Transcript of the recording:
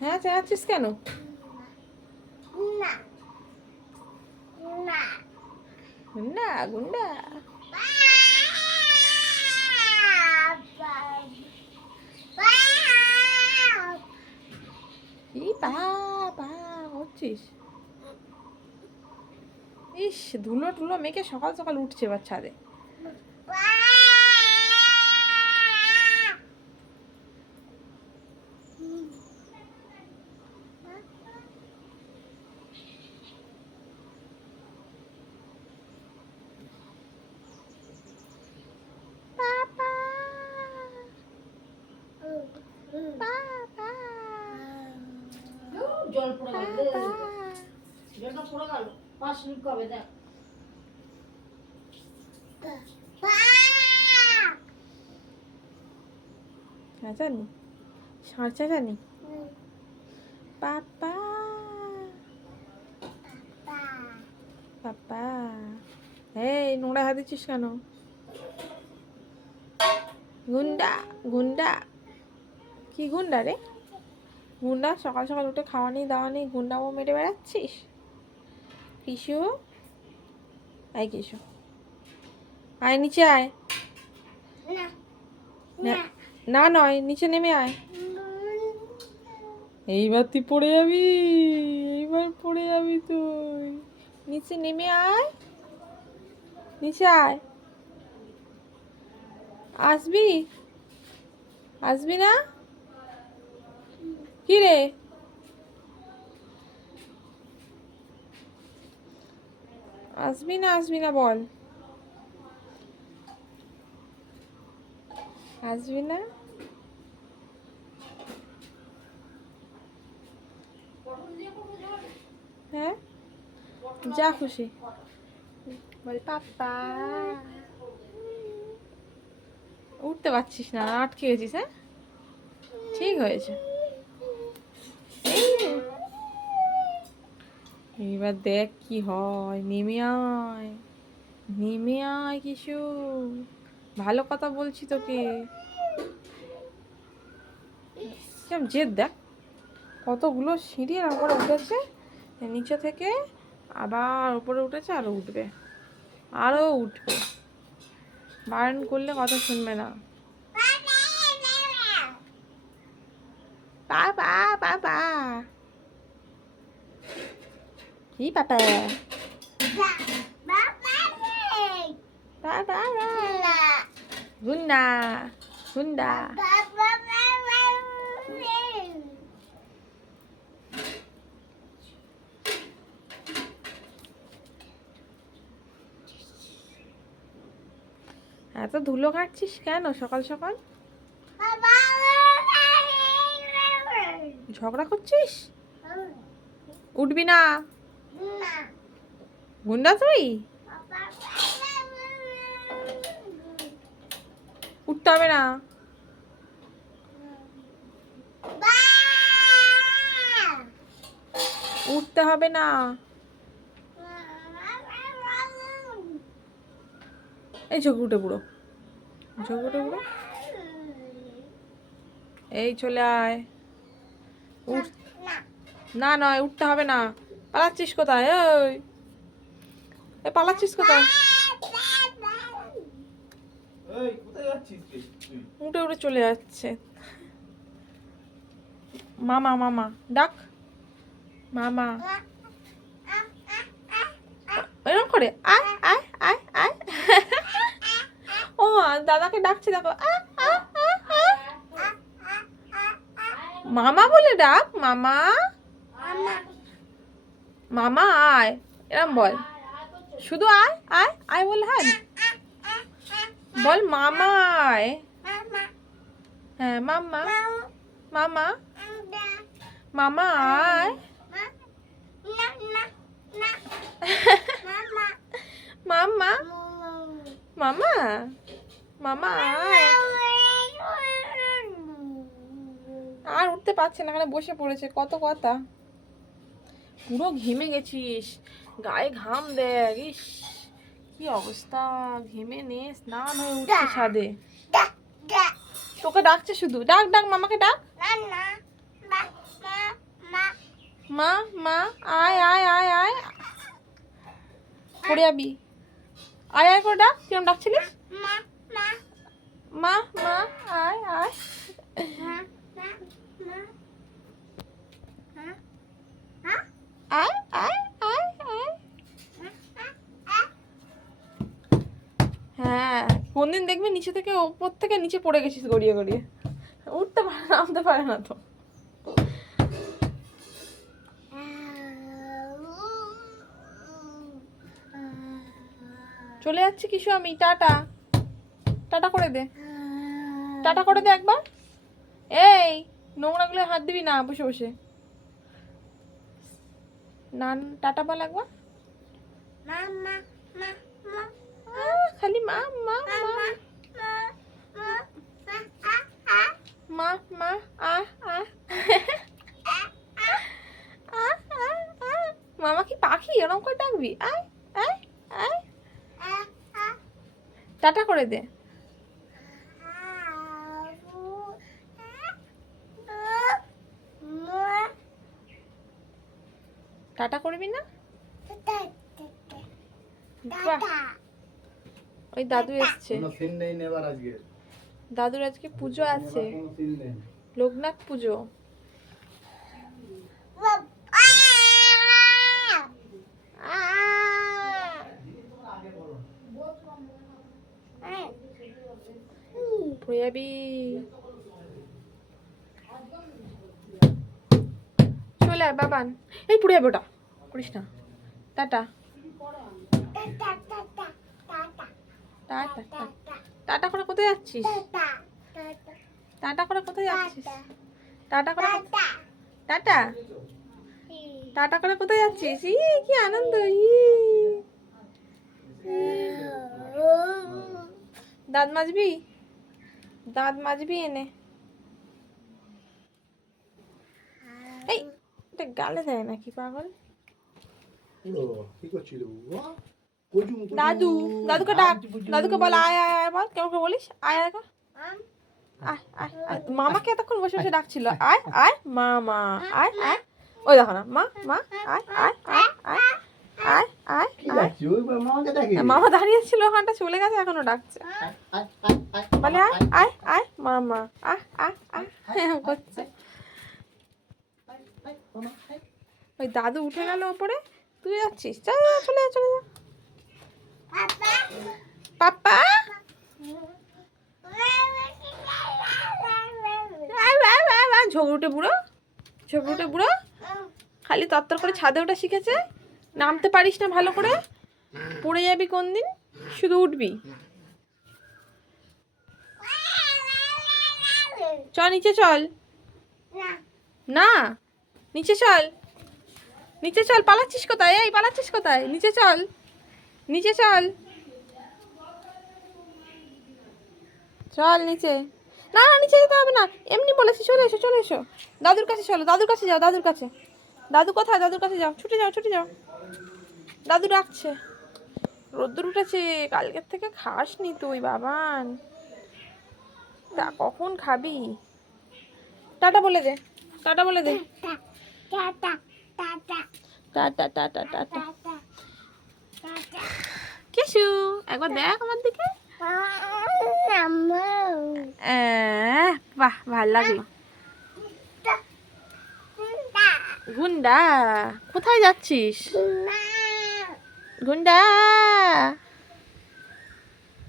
হ্যাঁ চেঁচাচ্ছিস কেন? গুন্ডা গুন্ডা কি পা পা করছিস? ইস, ধুলো টুলো মেখে সকাল সকাল উঠছে এবার ছাদে। জল পড়ে গেল, জলটা পড়ে গেল। 5 মিনিট কবে দেখ। চেঁচানি, ষাঁড় চেঁচানি। পাপা পাপা, এই নোংরা হাত দিচ্ছিস কেন? গুন্ডা গুন্ডা, কি গুন্ডা রে? গুন্ডা, সকাল সকাল উঠে খাওয়া নেই দাওয়া নেই, গুন্ডামো মেরে বেড়াচ্ছিস? কিশু, আয় কিশু, আয় নিচে আয়। না নয়, নিচে নেমে আয়। এইবার তুই পড়ে যাবি, এইবার পড়ে যাবি তুই। নিচে নেমে আয়, নিচে আয়। আসবি, আসবি না? কি রে, আসবি না আসবি না বল, আসবি না? হ্যাঁ, যা খুশি বল পাপা। উঠতে পারছিস না, আটকে গেছিস? হ্যাঁ, ঠিক হয়েছে। এইবার দেখ কি হয়। নেমে আয়, নেমে আয় কিছু, ভালো কথা বলছি তোকে। কেমন জেদ দেখ, কতগুলো সিঁড়ি আর উপরে উঠেছে, নিচে থেকে আবার উপরে উঠেছে, আরো উঠবে, আরো উঠবে। বারণ করলে কথা শুনবে না। পাপা পাপা, কি পাপা? পাপা গুন্ডা গুন্ডা। এত ধুলো কাটছিস কেন সকাল সকাল? ঝগড়া করছিস? উঠবি না? গুন্ডা তুই? উঠতে হবে না? উঠতে হবে না? এই ঝোঁক উঠে বুড়ো, ঝোঁক উঠে বুড়ো, এই চলে আয়। উঠ, না নয়, উঠতে হবে না। পালাচ্ছিস কোথায়? ওই পালাচ্ছিস কোথায়? উঠে উঠে চলে যাচ্ছে। মামা মামা ডাক, মামা। এরকম করে আয় আয় আয় আয়। ও দাদাকে ডাকছে দেখো, মামা বলে ডাক, মামা মামা আয়, এরম বল। শুধু আয় আয় আয় বল, হ্যাঁ বল মামা আয়। হ্যাঁ মামা মামা মামা আয়। মামা মামা মামা আয়। আর উঠতে পারছে না, এখানে বসে পড়েছে, কত কথা। পুরো ঘেমে গেছিস, গায়ে ঘাম দেখ, ইস কি অবস্থা। ঘেমে নে, স্নান হয়ে উঠছে ছাদে। তোকে ডাকছে শুধু, ডাক ডাক মামাকে ডাক। মা মা আয় আয় আয় আয় পড়ে যাবি আয় আয় করে ডাক কিরম ডাকছিলিস মা মা আয় আয় আয় আয় আয় আয় হ্যাঁ কোনদিন দেখবি নিচে থেকে ওপর থেকে নিচে পড়ে গেছিস গড়িয়ে গড়িয়ে উঠতে পারে না নামতে পারে না তো চলে যাচ্ছি কিছু আমি টাটা টাটা করে দে টাটা করে দে একবার এই নোংরাগুলো হাত দিবি না বসে বসে না টাটা বল একবার খালি মা মা মা মা আ আ মামা কি পাখি এরকম করে ডাকবি আয় আয় আয় টাটা করে দে টাটা করবি না বাহ ওই দাদু এসছে দাদুর আজকে পুজো আছে লোকনাথ পুজো পড়ে যাবি চলে আয় বাবান এই পড়ে যাবে ওটা করিস না টাটা টাটা টাটা করে কোথায় যাচ্ছিস টাটা করে কোথায় যাচ্ছিস টাটা করে টাটা টাটা করে কোথায় যাচ্ছিস ই কি আনন্দ দাঁত মাজবি এনে এই এটা গালে দেয় নাকি পাগল দাদুকে ডাক দাদুকে বল আয় আয় আয় বল কেমন করে বলিস আয় আয় আয় আয় আয় মামাকে এতক্ষণ বসে বসে ডাকছিল আয় আয় মামা আয় আয় ওই দেখো না মা মা আয় আয় আয় আয় আয় আয় মামা দাঁড়িয়ে ছিল ওখানটা চলে গেছে এখনো ডাকছে বলে আয় আয় আয় মামা আয় আয় আয় করছে ওই দাদু উঠে গেল ওপরে তুই যাচ্ছিস চলে যা চলে যা পাপা ঝগড়ুটে বুড়ো খালি তত্তর করে ছাদে ওঠা শিখেছে নামতে পারিস না ভালো করে পড়ে যাবি কোন দিন শুধু উঠবি চল নিচে চল না নিচে চল পালাচ্ছিস কোথায় নিচে চল চল নিচে না না নিচে যেতে হবে না এমনি বলেছি চলে এসো দাদুর কাছে চলো দাদুর কাছে যাও দাদু কোথায় দাদুর কাছে যাও ছুটে যাও দাদু ডাকছে রোদ্দুর উঠেছে কালকের থেকে খাসনি তুই বাবান তা কখন খাবি টাটা বলে দে টাটা কিসু একবার দেখ আমার দিকে বাহ ভাল লাগলো গুন্ডা কোথায় যাচ্ছিস গুন্ডা